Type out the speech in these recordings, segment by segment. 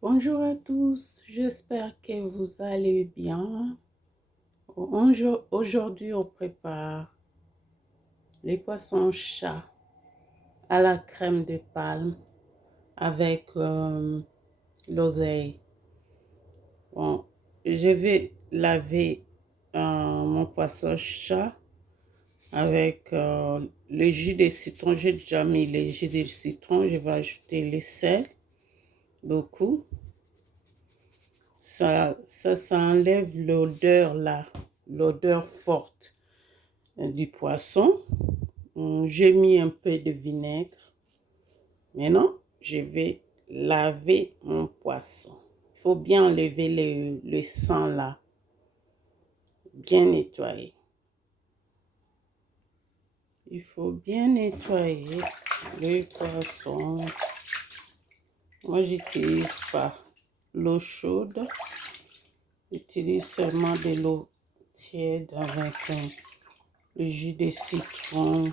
Bonjour à tous, j'espère que vous allez bien. Aujourd'hui, on prépare les poissons chat à la crème de palme avec l'oseille. Bon, je vais laver mon poisson chat avec le jus de citron. J'ai déjà mis le jus de citron. Je vais ajouter le sel, beaucoup. Ça enlève l'odeur là, l'odeur forte du poisson. J'ai mis un peu de vinaigre. Maintenant, je vais laver mon poisson. Il faut bien enlever le sang là, bien nettoyer. Il faut bien nettoyer le poisson. Moi, j'utilise pas l'eau chaude. J'utilise seulement de l'eau tiède avec le jus de citron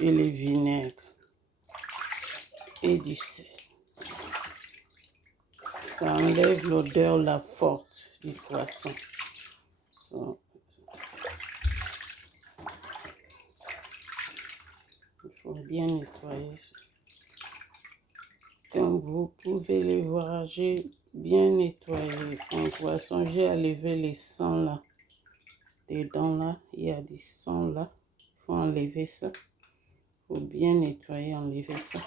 et le vinaigre et du sel. Ça enlève l'odeur la forte du poisson. Il faut bien nettoyer. Comme vous pouvez le voir, j'ai bien nettoyé mon poisson. J'ai enlevé les sang là. Dedans là, il y a du sang là. Il faut enlever ça. Il faut bien nettoyer, enlever ça.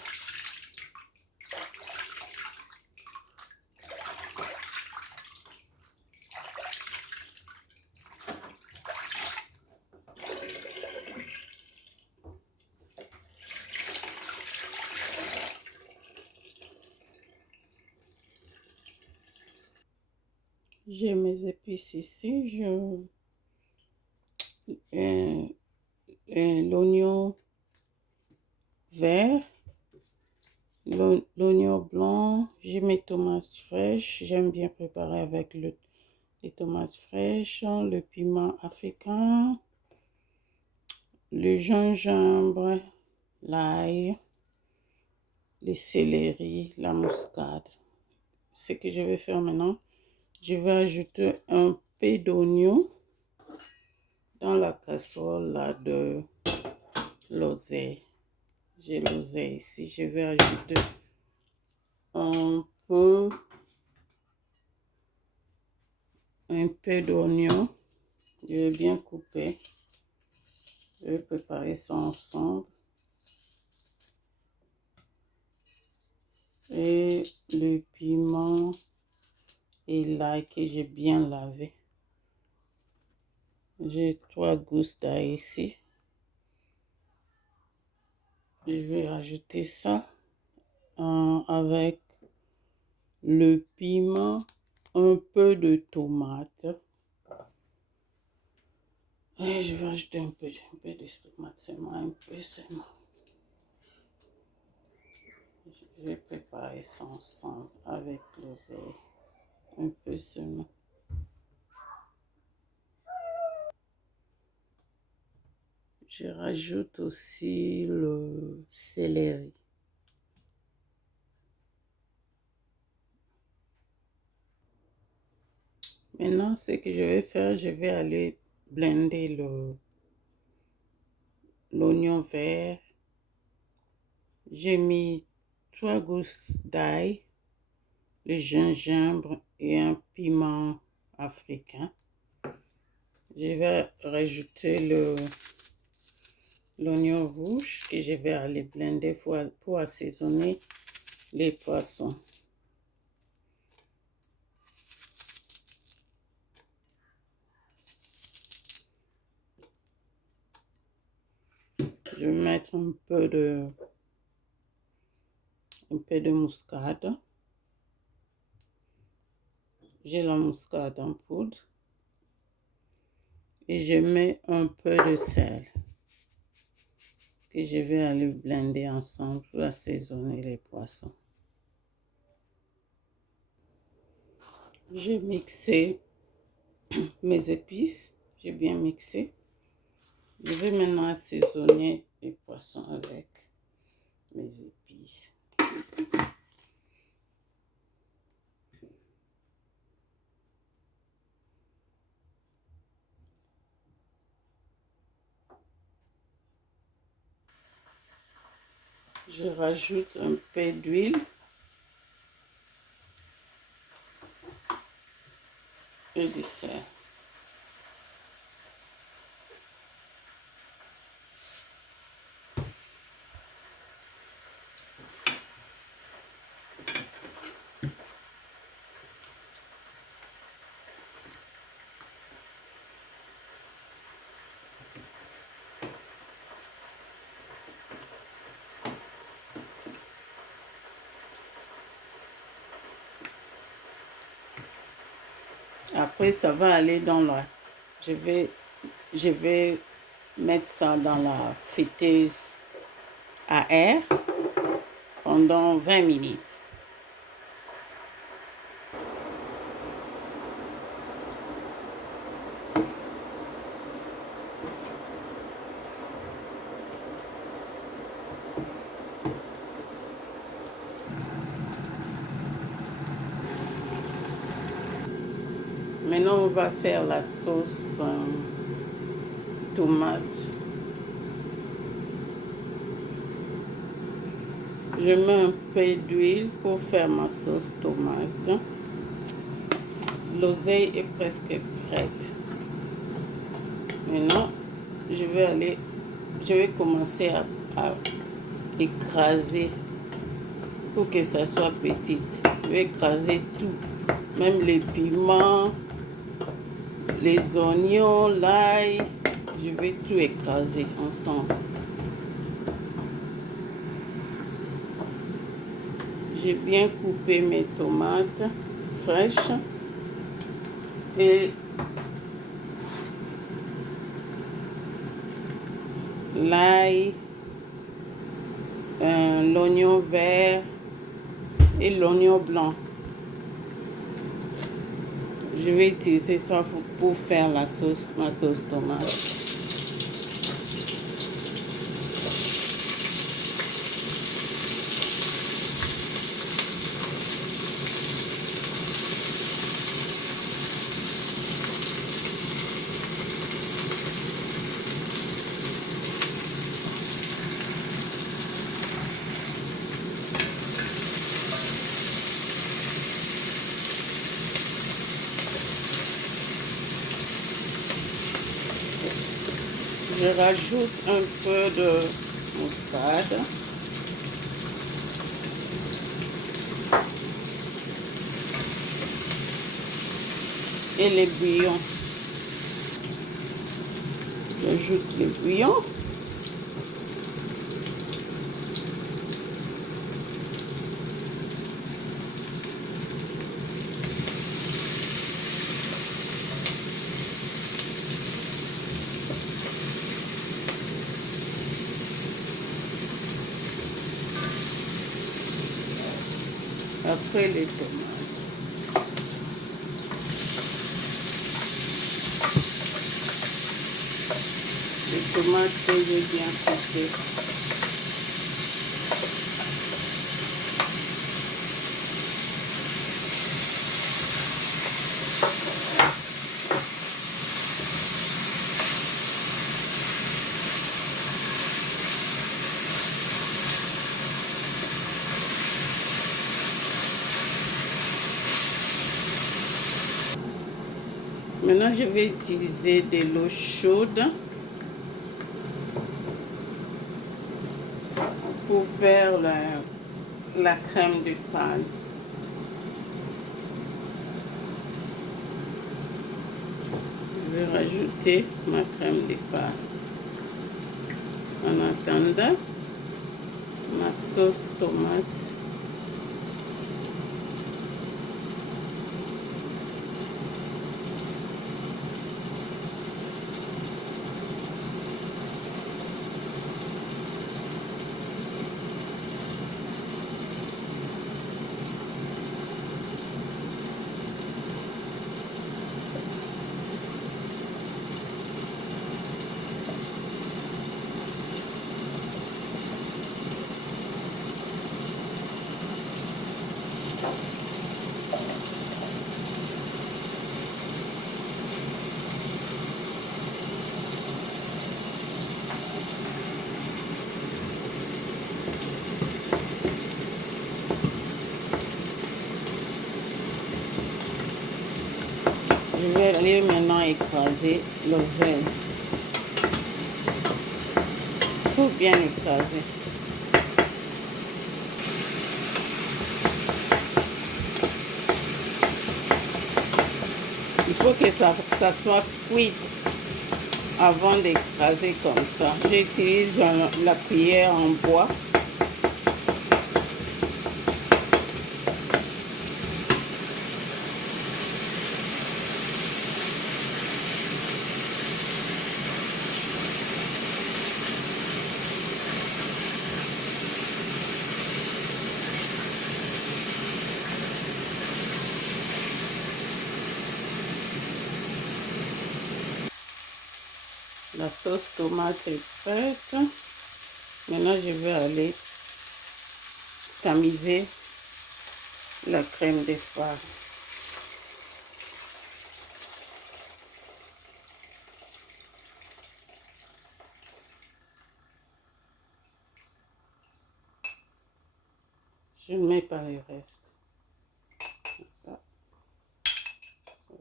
J'ai mes épices ici. L'oignon vert, l'oignon blanc, j'ai mes tomates fraîches. J'aime bien préparer avec les tomates fraîches, le piment africain, le gingembre, l'ail, le céleri, la muscade. Ce que je vais faire maintenant, je vais ajouter un peu d'oignon dans la casserole là de l'oseille. J'ai l'oseille ici. Je vais ajouter un peu d'oignon. Je vais bien couper. Je vais préparer ça ensemble. Et le piment et l'ail que j'ai bien lavé. J'ai 3 gousses d'ail ici. Je vais rajouter ça avec le piment, un peu de tomate. Et je vais ajouter un peu de tomate seulement, un peu seulement. Je vais préparer ça ensemble avec l'oseille, un peu seulement. Je rajoute aussi le céleri. Maintenant, ce que je vais faire, je vais aller blender l'oignon vert. J'ai mis 3 gousses d'ail, le gingembre et un piment africain. Je vais rajouter l'oignon rouge que je vais aller blender pour assaisonner les poissons. Je vais mettre un peu de muscade. J'ai la muscade en poudre. Et je mets un peu de sel que je vais aller blender ensemble pour assaisonner les poissons. J'ai mixé mes épices. J'ai bien mixé. Je vais maintenant assaisonner les poissons avec mes épices. Je rajoute un peu d'huile et du sel. Après, ça va aller dans la... Je vais mettre ça dans la fêteuse à air pendant 20 minutes. Maintenant, on va faire la sauce tomate. Je mets un peu d'huile pour faire ma sauce tomate. L'oseille est presque prête. Maintenant, je vais commencer à écraser pour que ça soit petit. Je vais écraser tout, même les piments, les oignons, l'ail. Je vais tout écraser ensemble. J'ai bien coupé mes tomates fraîches et l'ail, l'oignon vert et l'oignon blanc. Je vais utiliser ça pour faire ma sauce tomate. Je rajoute un peu de moutarde. Et les bouillons. J'ajoute les bouillons. Après les tomates. Les tomates que j'ai bien coupées. Maintenant, je vais utiliser de l'eau chaude pour faire la crème de panne. Je vais rajouter ma crème de panne. En attendant, ma sauce tomate. Je vais aller maintenant écraser l'oseille. Tout bien écraser. Il faut que ça soit cuit avant d'écraser comme ça. J'utilise la cuillère en bois. La sauce tomate est prête. Maintenant, je vais aller tamiser la crème de farine. Je ne mets pas le reste. Ça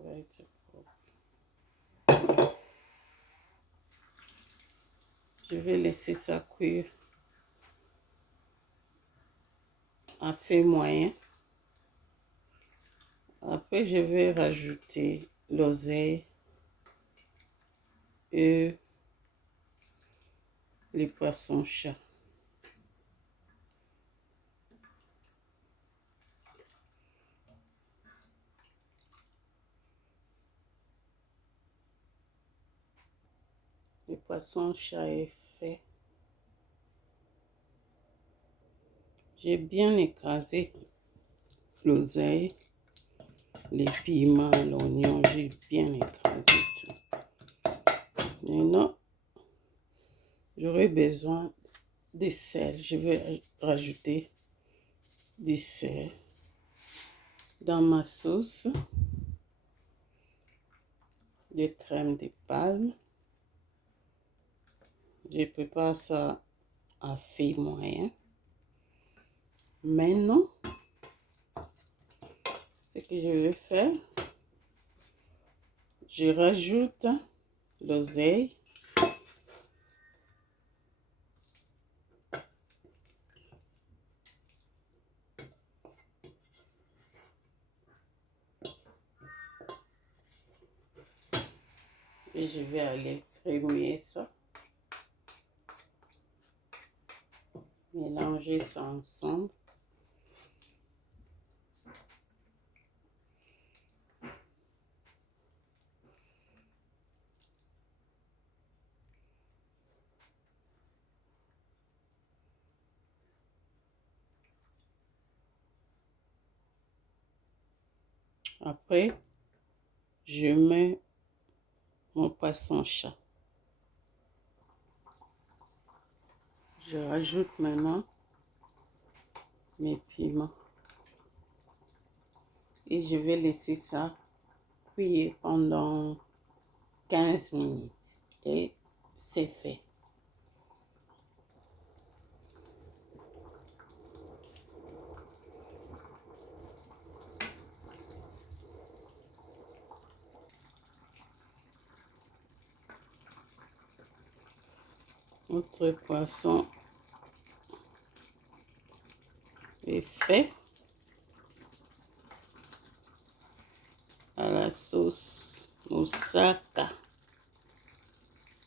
va être propre. Je vais laisser ça cuire à feu moyen. Après, je vais rajouter l'oseille et les poissons chats. Le poisson chat est fait. J'ai bien écrasé l'oseille, les piments, l'oignon, j'ai bien écrasé tout. Maintenant, j'aurai besoin de sel. Je vais rajouter du sel dans ma sauce de crème de palme. Je prépare ça à feu moyen. Maintenant, ce que je vais faire, je rajoute l'oseille. Et je vais aller remuer ça. Mélanger ça ensemble. Après, je mets mon poisson chat. Je rajoute maintenant mes piments. Et je vais laisser ça cuire pendant 15 minutes. Et c'est fait. Notre poisson est fait à la sauce moussaka,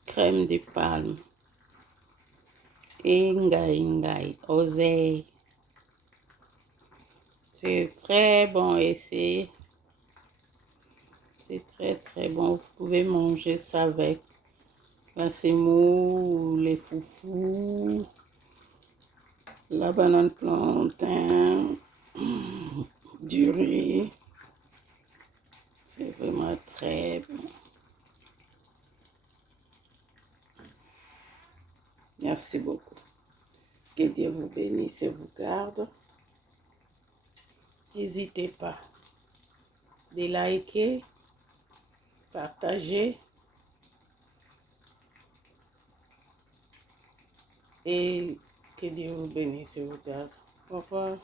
crème de palme, ingai, oseille. C'est très bon, essayez. C'est très bon. Vous pouvez manger ça avec la semoule, les foufous, la banane plantain, du riz. C'est vraiment très bon. Merci beaucoup. Que Dieu vous bénisse et vous garde. N'hésitez pas de liker, partager et que Dieu vous bénisse et vous garde. Au revoir.